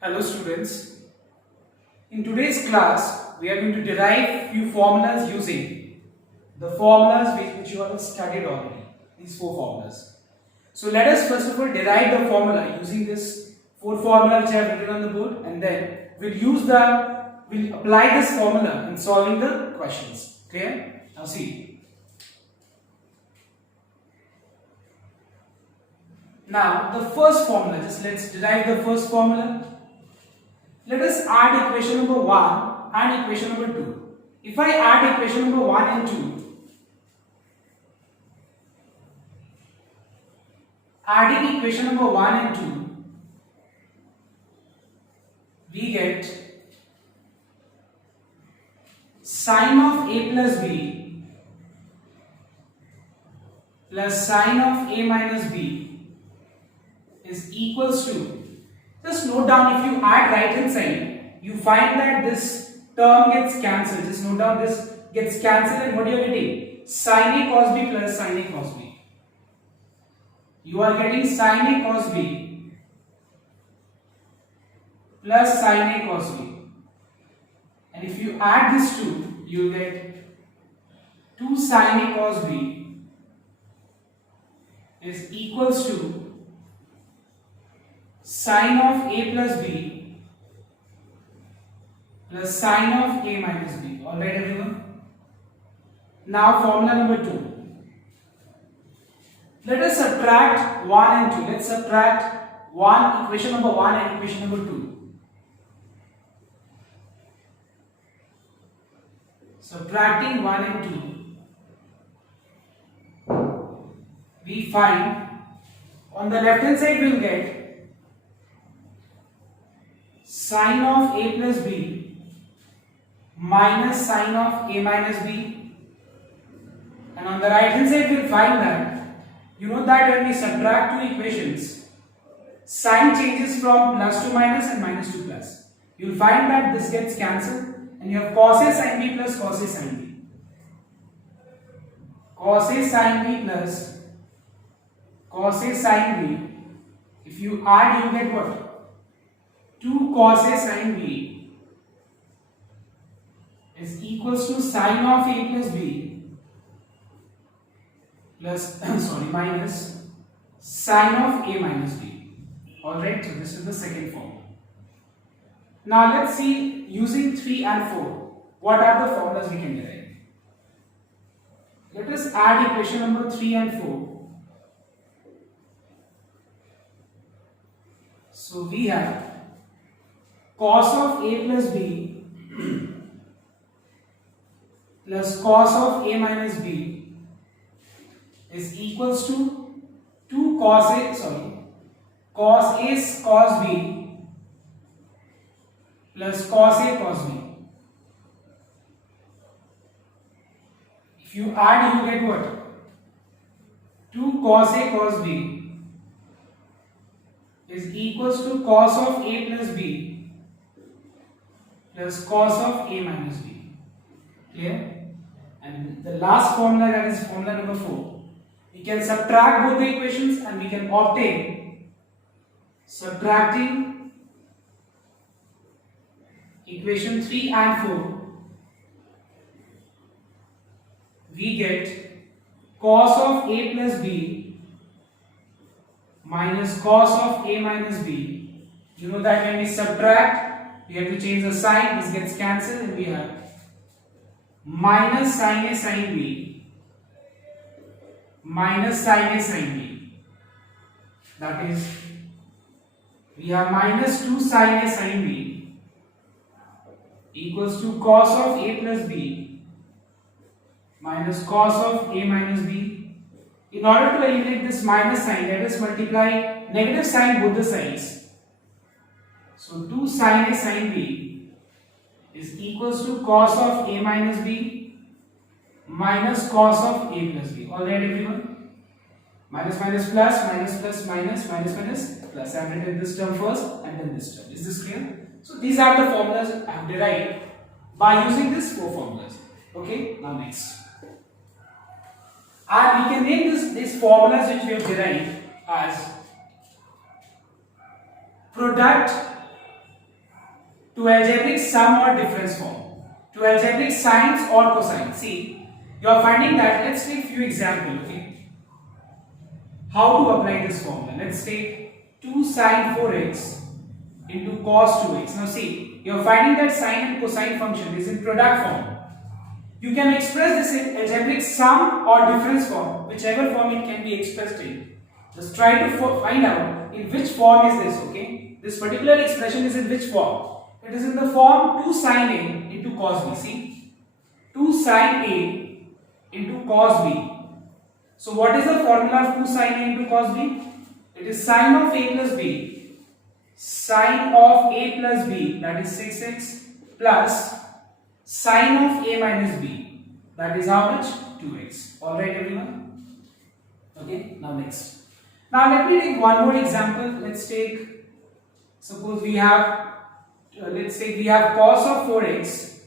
Hello students. In today's class, we are going to derive few formulas using the formulas which you have studied already. These four formulas. So let us first of all derive the formula using this four formula which I have written on the board, and then we'll apply this formula in solving the questions. Clear? Now see. Now the first formula, just let's derive the first formula. Let us add equation number 1 and equation number 2. If I add equation number 1 and 2, adding equation number 1 and 2, we get sine of a plus b plus sine of a minus b is equals to, just note down, if you add right hand side, you find that this term gets cancelled. Just note down, this gets cancelled, and what you are getting? Sin a cos b plus sin a cos b. You are getting sin a cos b plus sin a cos b. And if you add this two, you will get 2 sin a cos b is equals to sine of a plus b plus sine of a minus b. Alright everyone? Now formula number 2. Let us subtract 1 and 2. Let's subtract equation number 1 and equation number 2. Subtracting 1 and 2, we find on the left hand side we will get sine of a plus b minus sine of a minus b, and on the right hand side we will find that, you know that when we subtract two equations, sign changes from plus to minus and minus to plus. You will find that this gets cancelled and you have cos a sin b plus cos a sin b. Cos a sin b plus cos a sin b, if you add you get what? 2 cos a sin b is equals to sine of a plus b plus minus sine of a minus b. Alright, so this is the second formula. Now let's see, using 3 and 4, what are the formulas we can derive. Let us add equation number 3 and 4. So we have cos of a plus b plus cos of a minus b is equals to 2 cos a cos b plus cos a cos b. If you add, you get what? 2 cos a cos b is equals to cos of a plus b plus cos of a minus b. Clear? And the last formula, that is formula number 4. We can subtract both the equations and we can obtain, subtracting equation 3 and 4, we get cos of a plus b minus cos of a minus b. You know that when we subtract, we have to change the sign, this gets cancelled, and we have minus sin a sin b minus sin a sin b. That is, we have minus 2 sin a sin b equals to cos of a plus b minus cos of a minus b. In order to eliminate this minus sign, let us multiply negative sign both the sides. So 2 sin a sin b is equals to cos of a minus b minus cos of a plus b. Alright everyone? Minus minus plus, minus plus minus, minus minus plus. I have written this term first and then this term. Is this clear? So these are the formulas I have derived by using these four formulas. Okay, now next. And we can name these formulas which we have derived as product to algebraic sum or difference form, to algebraic sines or cosines. See, you are finding that. Let's take few examples. Okay, how to apply this formula? Let's take 2 sine 4x into cos 2x. Now see, you are finding that sine and cosine function is in product form. You can express this in algebraic sum or difference form, whichever form it can be expressed in. Just try to find out in which form is this. Okay, this particular expression is in which form? It is in the form 2 sine a into cos b. See, 2 sine a into cos b. So what is the formula of 2 sine a into cos b? It is sine of a plus b, sine of a plus b, that is 6x, plus sine of a minus b, that is how much? 2x. Alright everyone? Okay, now next. Now let me take one more example. Let's take, suppose we have, let's say we have cos of 4x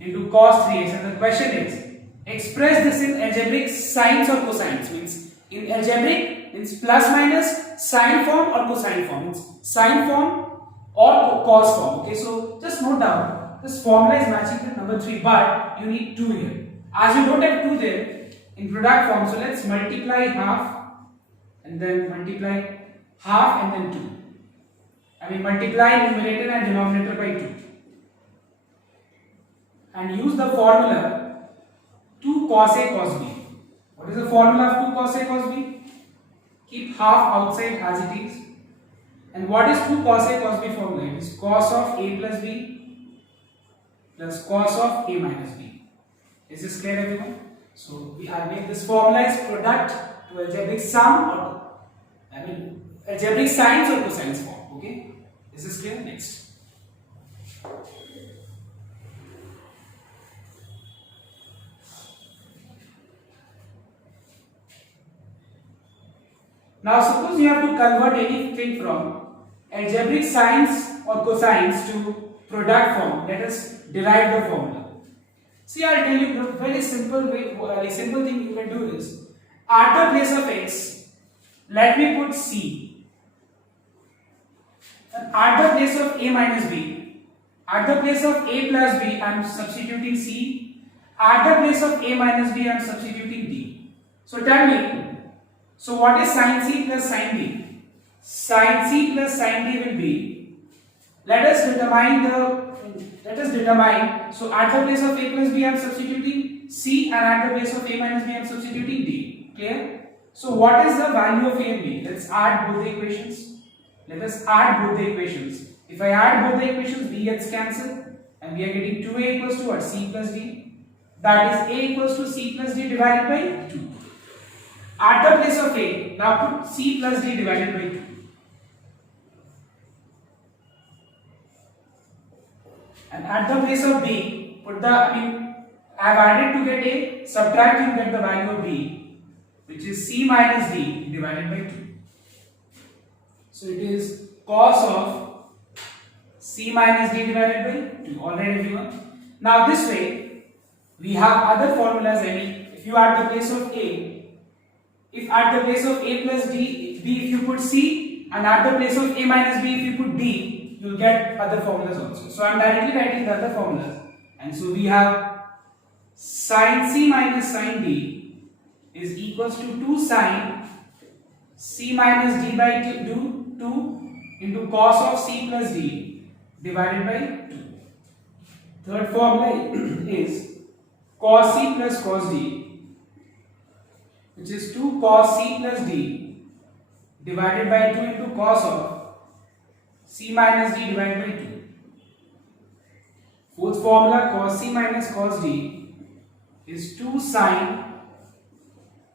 into cos 3x, and the question is, express this in algebraic sines or cosines. Means in algebraic means plus minus sine form or cosine form. Means sine form or cos form. Okay, so just note down this formula is matching with number 3, but you need 2 here. As you don't have 2 there in product form, so let's multiply half and then multiply half and then 2. I mean multiply numerator and denominator by 2 and use the formula 2 cos a cos b. What is the formula of 2 cos a cos b? Keep half outside as it is. And what is 2 cos a cos b formula? It is cos of a plus b plus cos of a minus b. Is this clear everyone? So we have made this formula is product to algebraic sum or algebraic sines or cosines form. Okay, is this clear? Next. Now suppose you have to convert anything from algebraic sines or cosines to product form. Let us derive the formula. See, I'll tell you the very simple way, a simple thing you can do is, at the place of x, let me put c. And at the place of a minus b, at the place of a plus b, I am substituting c. At the place of a minus b, I am substituting d. So tell me, so what is sin c plus sin d? Sin c plus sin d will be, let us determine, so at the place of a plus b I am substituting c, and at the place of a minus b I am substituting d. Clear? So what is the value of a and b? Let's add both the equations. Let us add both the equations. If I add both the equations, b gets cancelled and we are getting 2a equals to what? C plus d. That is a equals to c plus d divided by 2. At the place of a, now put c plus d divided by 2. And at the place of b, put the, I have added to get a, subtract, you get the value of b, which is c minus d divided by 2. So it is cos of c minus d divided by 2. Alright everyone. Now this way, we have other formulas. I mean, if you add the place of a, if at the place of a plus d, b if you put c, and at the place of a minus b if you put d, you will get other formulas also. So I am directly writing the other formulas. And so we have sin c minus sin d is equals to 2 sin c minus d by 2 into cos of c plus d divided by 2. Third formula is cos c plus cos d, which is 2 cos c plus d divided by 2 into cos of c minus d divided by 2. Fourth formula, cos c minus cos d is 2 sin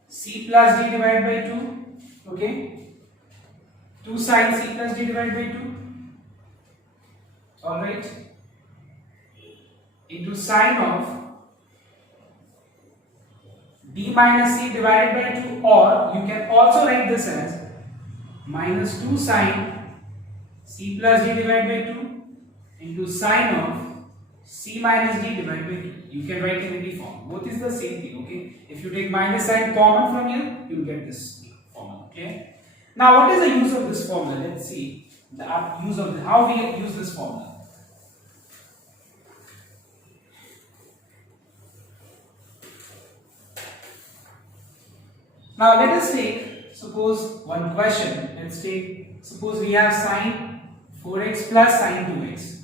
c plus d divided by 2. Okay, 2 sin c plus d divided by 2. Alright, into sin of d minus c divided by 2, or you can also write this as minus 2 sin c plus d divided by 2 into sin of c minus d divided by 2. You can write in any form. Both is the same thing. Okay, if you take minus sign common from here, you will get this formula. Okay, now what is the use of this formula? Let's see the use of how we use this formula. Now let us take, suppose one question. Let's take, suppose we have sine 4x plus sine 2x.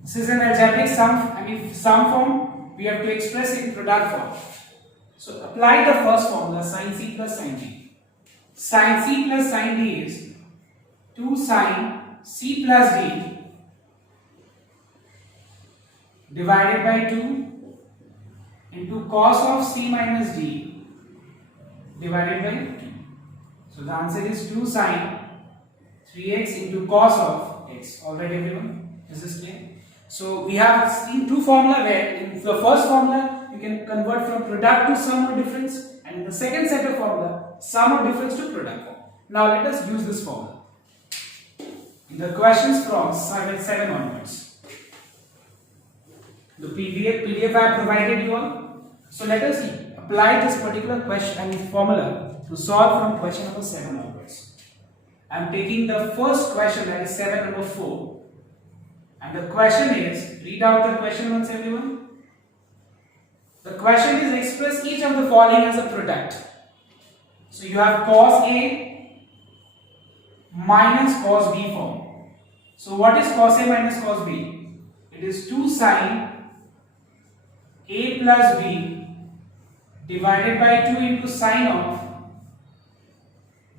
This is an algebraic sum, sum form. We have to express it in product form. So apply the first formula, sin c plus sin d. Sin c plus sin d is 2 sin c plus d divided by 2 into cos of c minus d divided by 2. So the answer is 2 sin 3x into cos of x. Alright everyone, is this clear? So we have seen two formula where in the first formula you can convert from product to sum or difference, and in the second set of formula sum or difference to product form. Now let us use this formula in the questions from 7 onwards. The PDF I have provided you all. So let us apply this particular question formula to solve from question number 7 onwards. I am taking the first question, that is 7 number 4. And the question is, read out the question once everyone. The question is, express each of the following as a product. So you have cos A minus cos B form. So what is cos A minus cos B? It is 2 sin A plus B divided by 2 into sin of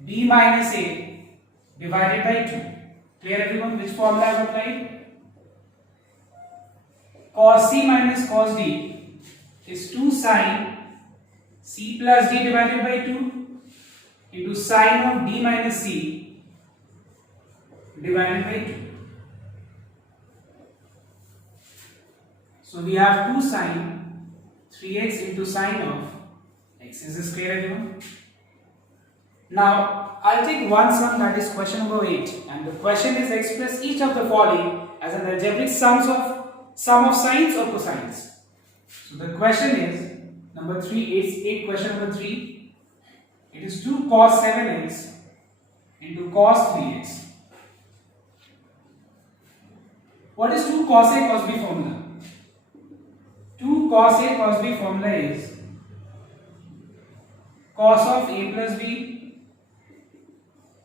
B minus A divided by 2. Clear everyone? Which formula I have applied? Cos C minus cos D is 2 sin C plus D divided by 2 into sin of D minus C divided by 2. So we have 2 sin 3x into sin of x. Is this clear everyone? Now I'll take one sum, that is question number 8, and the question is, express each of the following as an algebraic sum of sines or cosines. So the question is number 3, question number 3. It is 2 cos 7x into cos 3x. What is 2 cos A cos B formula? 2 cos A cos B formula is cos of A plus B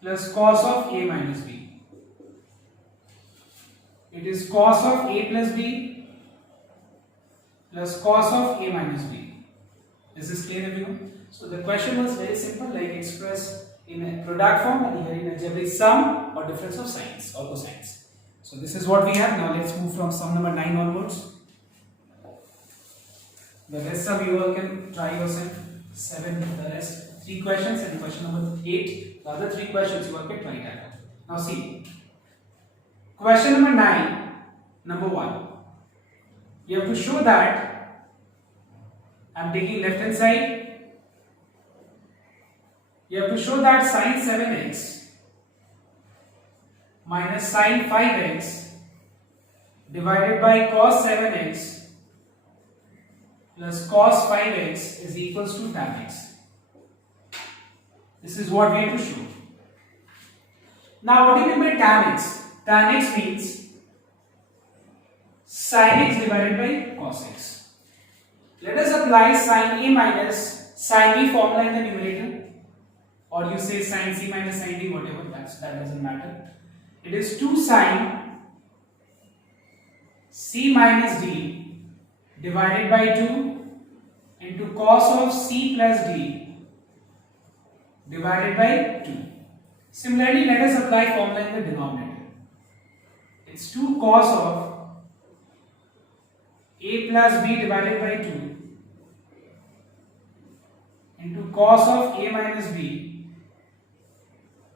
plus cos of A minus B. It is cos of A plus B plus cos of A minus B. Is this clear everyone? So the question was very simple, like express in a product form and here in algebraic sum or difference of sines or cosines. So this is what we have. Now let's move from sum number 9 onwards. The rest of you all can try yourself. 7, the rest 3 questions, and question number 8, the other 3 questions you all can try that out. Now see, question number 9, number 1. You have to show that I am taking left hand side. You have to show that sin 7x minus sin 5x divided by cos 7x plus cos 5x is equals to tan x. This is what we have to show. Now what do you mean by tan x? Tan x means sin x divided by cos x. Let us apply sin A minus sin B formula in the numerator, or you say sin C minus sin D, whatever, that doesn't matter. It is 2 sin C minus D divided by 2 into cos of C plus D divided by 2. Similarly, let us apply formula in the denominator. It's 2 cos of A plus B divided by 2 into cos of A minus B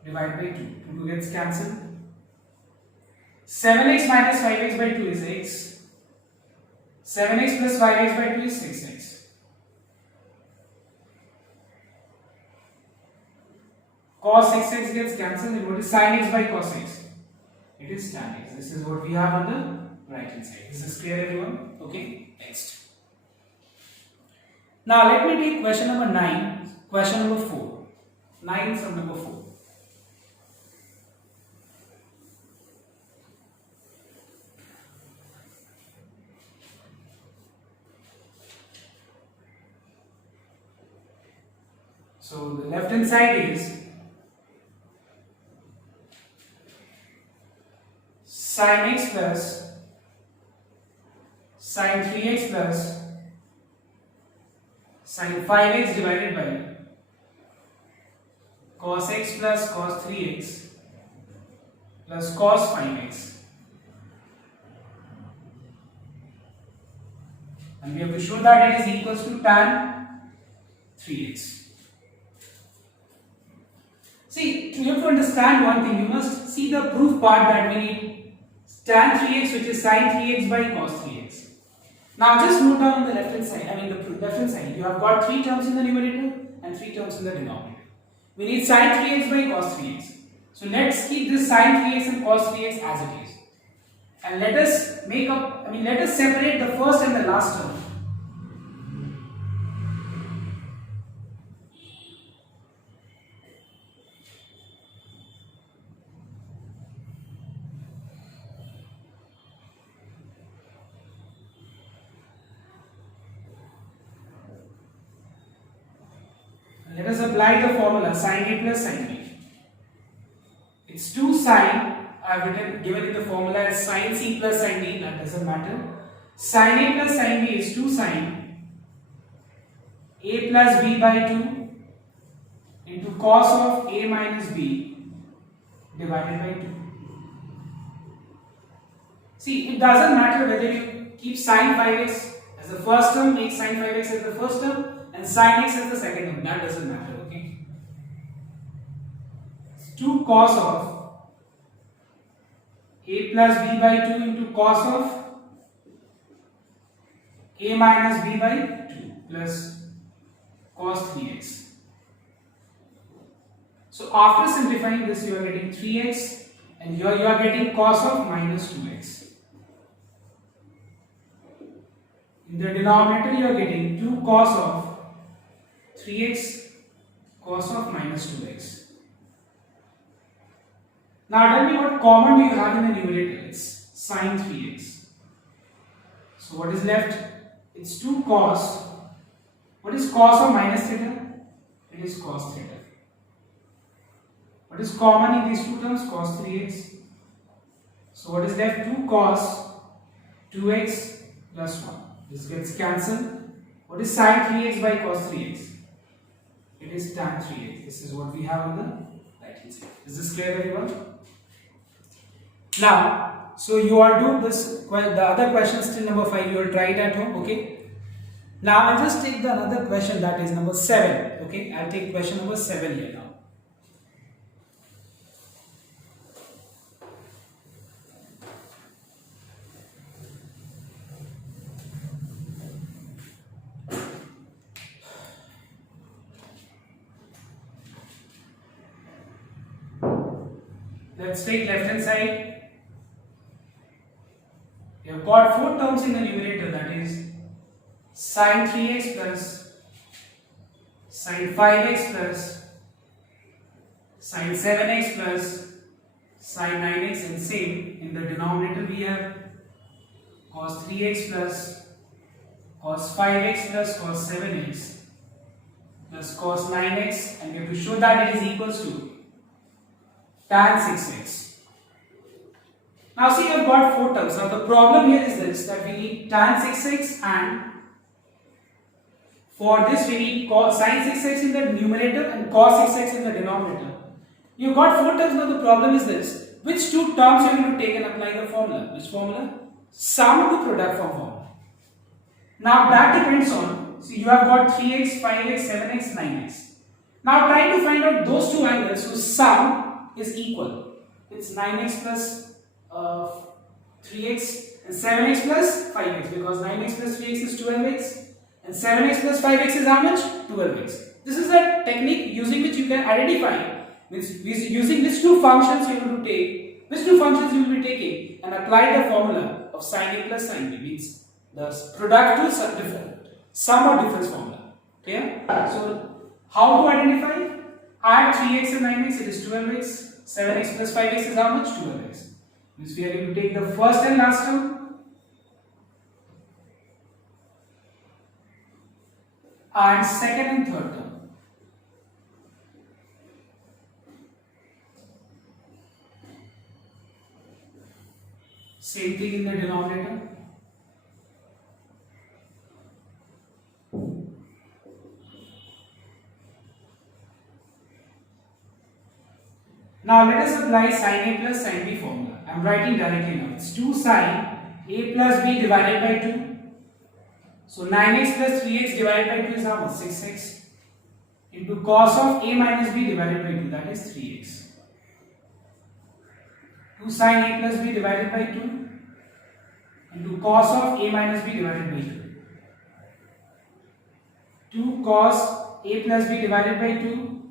divided by 2. 2 gets cancelled. 7x minus 5x by 2 is x. 7x plus 5x by 2 is 6x. Cos 6x gets cancelled, and what is sin x by cos x? It is tan x. This is what we have on the right hand side. Is this clear everyone? Okay, next. Now let me take question number 9, question number 4. 9 from number 4. So the left hand side is sin x plus sin 3x plus sin 5x divided by cos x plus cos 3x plus cos 5x, and we have to show that it is equals to tan 3x. See, you have to understand one thing. You must see the proof part that we need tan 3x, which is sin 3x by cos 3x. Now just note down on the left hand side. The left hand side. You have got 3 terms in the numerator and 3 terms in the denominator. We need sin 3x by cos 3x. So let's keep this sin 3x and cos 3x as it is, and let us separate the first and the last term. Let us apply the formula sin A plus sin B. It's 2 sin. I have given it the formula as sin C plus sin D. That doesn't matter. Sin A plus sin B is 2 sin A plus B by 2 into cos of A minus B divided by 2. See, it doesn't matter whether you keep sin 5x as the first term, make sin 5x as the first term, and sin x as the second term. That doesn't matter, okay? It's 2 cos of A plus B by 2 into cos of A minus B by 2 plus cos 3x. So after simplifying this, you are getting 3x, and here you are getting cos of minus 2x. In the denominator, you are getting 2 cos of 3x cos of minus 2x. Now tell me what common do you have in the numerator? It's sin 3x. So what is left? It's 2 cos. What is cos of minus theta? It is cos theta. What is common in these two terms? Cos 3x. So what is left? 2 cos 2x plus 1. This gets cancelled. What is sin 3x by cos 3x? It is tan 3x. This is what we have on the right hand side. Is this clear, everyone? Now, so you are doing this, the other question still number 5, you will try it at home, okay? Now, I'll just take the another question, that is number 7, okay? I'll take question number 7 here now. Let's take left hand side. We have got 4 terms in the numerator, that is sin 3x plus sin 5x plus sin 7x plus sin 9x, and same in the denominator we have cos 3x plus cos 5x plus cos 7x plus cos 9x, and we have to show that it is equals to tan 6x. Now see, we have got 4 terms. Now the problem here is this, that we need tan 6x, and for this we need sin 6x in the numerator and cos 6x in the denominator. You got 4 terms. Now the problem is this, which 2 terms you are going to take and apply the formula? Which formula? Sum to product from formula. Now that depends on, see, you have got 3x, 5x, 7x, 9x. Now try to find out those 2 angles whose sum is equal. It's 9x plus 3x and 7x plus 5x, because 9x plus 3x is 12x and 7x plus 5x is how much? 12x. This is a technique using which you can identify using which 2 functions you will take, which 2 functions you will be taking, and apply the formula of sin A plus sin B, means the product to sum or difference formula. Clear? So how to identify? Add 3x and 9x, it is 12x. 7x plus 5x is how much? 12x. Means we are going to take the first and last term and second and third term. Same thing in the denominator. Now let us apply sin A plus sin B formula. I am writing directly now. It's 2 sin A plus B divided by 2. So 9x plus 3x divided by 2 is how much? 6x into cos of A minus B divided by 2, that is 3x. 2 sin A plus B divided by 2 into cos of A minus B divided by 2. 2 cos A plus B divided by 2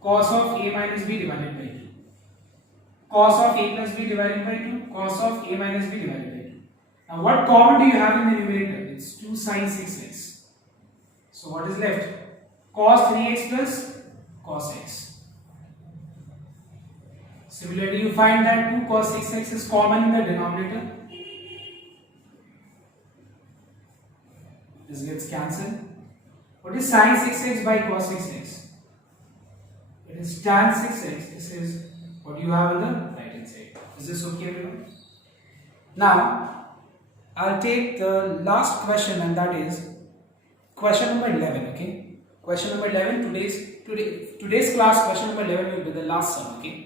cos of A minus B divided by 2. Cos of A plus B divided by 2 cos of A minus B divided by 2. Now what common do you have in the numerator? It's 2 sin 6x. So what is left? Cos 3x plus cos x. Similarly, you find that 2 cos 6x is common in the denominator. This gets cancelled. What is sin 6x by cos 6x? It is tan 6x. This is what you have on the right hand side. Is this okay, everyone? Now, I'll take the last question, and that is question number 11. Okay, question number 11. Today's class question number 11 will be the last sum. Okay.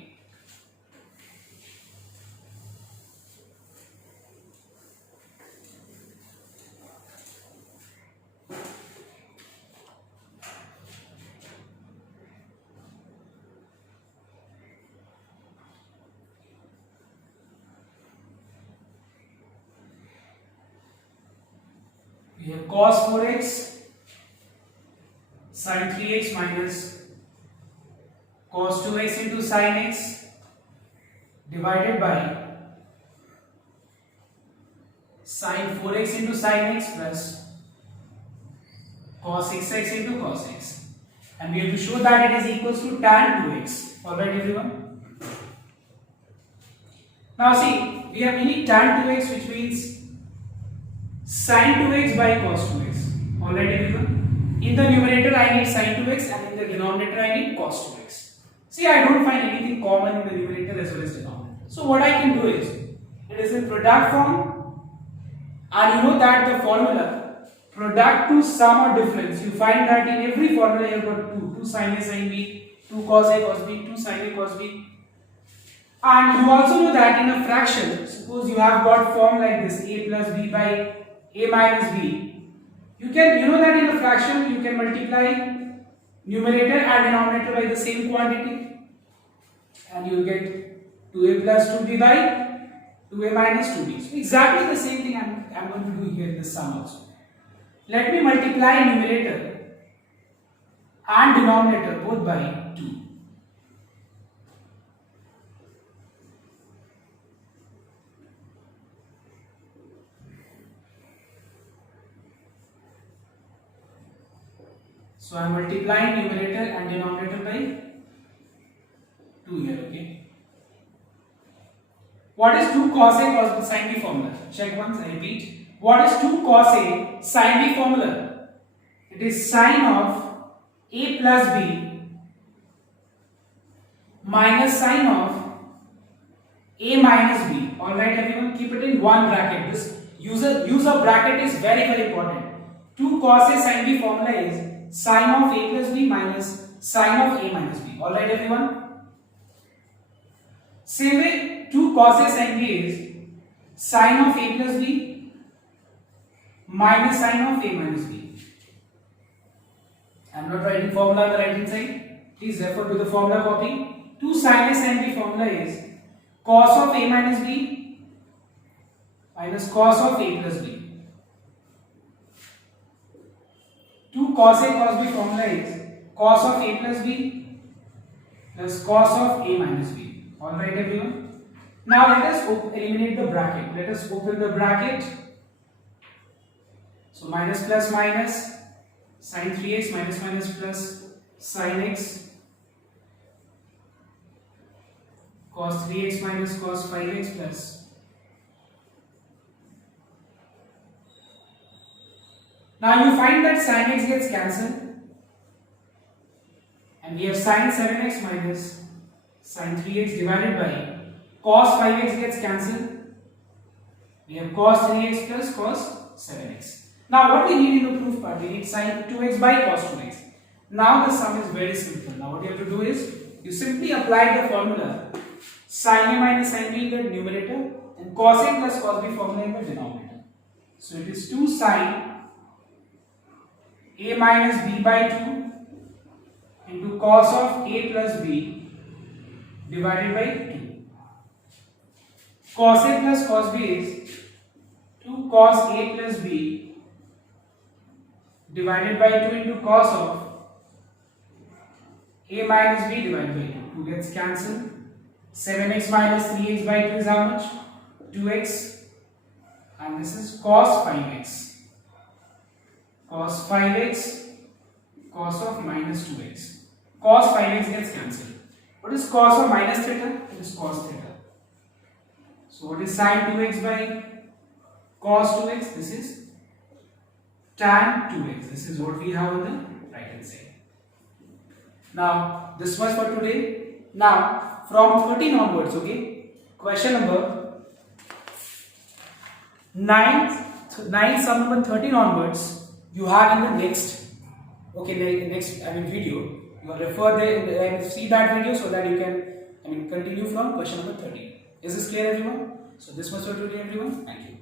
We have cos 4x sin 3x minus cos 2x into sin x divided by sin 4x into sin x plus cos 6x into cos x, and we have to show that it is equals to tan 2x. Alright, everyone. Now see, we have any tan 2x, which means sin 2x by cos 2x. Alright, everyone. In the numerator I need sin 2x, and in the denominator I need cos 2x. See, I don't find anything common in the numerator as well as denominator. So what I can do is, it is in product form, and you know that the formula product to sum or difference, you find that in every formula you have got 2 sin A sin B, 2 cos A cos B, 2 sin A cos B. And you also know that in a fraction, suppose you have got form like this, A plus B by A minus B, you know that in a fraction you can multiply numerator and denominator by the same quantity, and you will get 2A plus 2B by 2A minus 2B. So exactly the same thing I'm going to do here in this sum also. Let me multiply numerator and denominator both by 2. So I am multiplying numerator and denominator by 2 here, okay. What is 2 cos A cos B sin B formula? Check once, I repeat. What is 2 cos A sin B formula? It is sin of A plus B minus sin of A minus B. Alright, everyone, keep it in one bracket. This use of bracket is very, very important. 2 cos A sin B formula is sin of A plus B minus sin of A minus B. Alright, everyone. Same way, 2 cos A sin B is sin of A plus B minus sin of A minus B. I am not writing formula on the right hand side. Please refer to the formula copy. 2 sin A sin B formula is cos of A minus B minus cos of A plus B. 2 cos A cos B formula is cos of A plus B plus cos of A minus B. Alright, everyone. Now let us eliminate the bracket. Let us open the bracket. So minus plus minus sin 3x minus minus plus sin x cos 3x minus cos 5x plus. Now you find that sin x gets cancelled, and we have sin 7x minus sin 3x divided by cos 5x gets cancelled, We have cos 3x plus cos 7x. Now what we need in the proof part, we need sin 2x by cos 2x. Now the sum is very simple. Now what you have to do is, you simply apply the formula sin a minus sin b in the numerator and cos a plus cos b formula in the denominator. So it is 2 sin a minus b by 2 into cos of a plus b divided by 2. Cos a plus cos b is 2 cos a plus b divided by 2 into cos of a minus b divided by 2. 2 gets cancelled. 7x minus 3x by 2 is how much? 2x. And this is cos 5x. Cos 5x, cos of minus 2x. Cos 5x gets cancelled. What is cos of minus theta? It is cos theta. So what is sin 2x by cos 2x? This is tan 2x. This is what we have on the right hand side. Now this was for today. Now from 13 onwards, okay, question number 9 sum number 13 onwards, you have in the next, okay, next video, you will refer there and see that video so that you can continue from question number 13. Is this clear, everyone? So this was for today, everyone. Thank you.